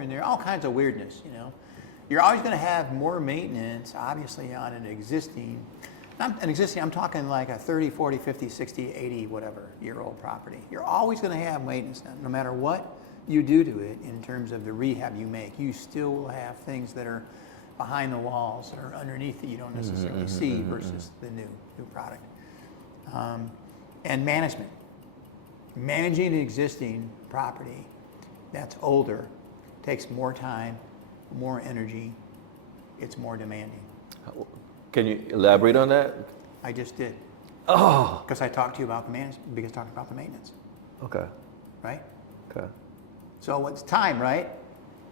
and there are all kinds of weirdness, you know. You're always going to have more maintenance, obviously, on an existing, I'm talking like a 30, 40, 50, 60, 80, whatever year old property. You're always going to have maintenance, no matter what you do to it in terms of the rehab you make. You still will have things that are behind the walls or underneath that you don't necessarily see versus the new product. And management. Managing an existing property that's older takes more time, more energy, it's more demanding. Can you elaborate on that? I just did. Oh. Because I talked to you about the management, because I talked about the maintenance. Okay. Right? Okay. So it's time, right?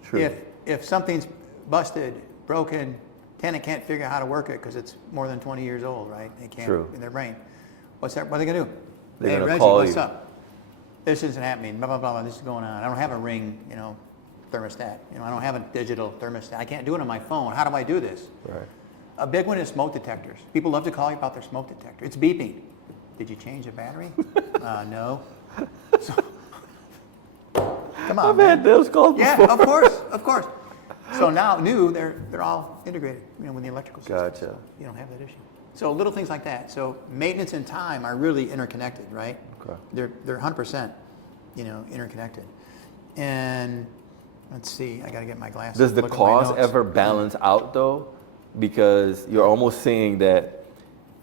True. If something's busted, broken, tenant can't figure out how to work it because it's more than 20 years old, right? They can't in their brain. What are they gonna do? They're gonna Reggie, call what's you. up? This isn't happening, blah, blah, blah, blah, this is going on. I don't have a Ring, thermostat. I don't have a digital thermostat. I can't do it on my phone. How do I do this? Right. A big one is smoke detectors. People love to call you about their smoke detector. It's beeping. Did you change the battery? No. So, come on, I've had those calls yeah, before. of course. So now, they're all integrated, with the electrical system. Gotcha. So you don't have that issue. So little things like that. So maintenance and time are really interconnected, right? Okay. They're 100%, interconnected. And let's see, I got to get my glasses. Does the look at my cost notes. ever balance out though? Because you're almost saying that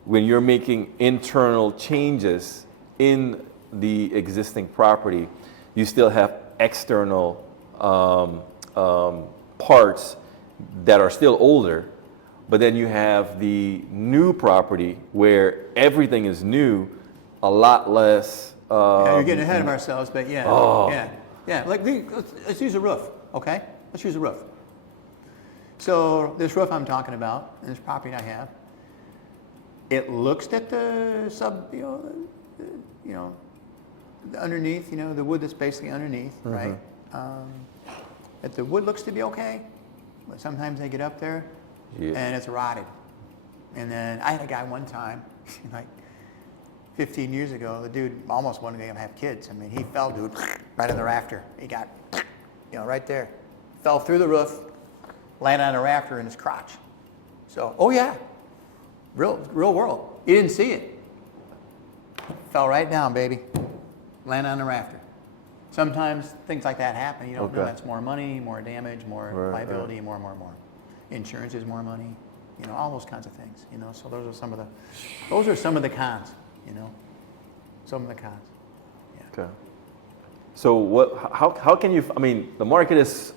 when you're making internal changes in the existing property, you still have external parts that are still older, but then you have the new property where everything is new, a lot less. Yeah, you're getting ahead of ourselves, but yeah. Oh. Yeah. Like, let's use a roof, okay? Let's use a roof. So this roof I'm talking about, and this property I have, it looks at the the underneath, the wood that's basically underneath, right? But the wood looks to be okay, but sometimes they get up there and it's rotted. And then I had a guy one time, like 15 years ago, the dude almost wanted to have kids. I mean, he fell, dude, right in the rafter. He got, right there. Fell through the roof, landed on a rafter in his crotch. So, oh yeah, real world. He didn't see it. Fell right down, baby. Landed on the rafter. Sometimes things like that happen. You don't know. That's more money, more damage, more liability, more. Insurance is more money. All those kinds of things. So those are some of the cons. Some of the cons. Yeah. Okay. So how can you? I mean, the market is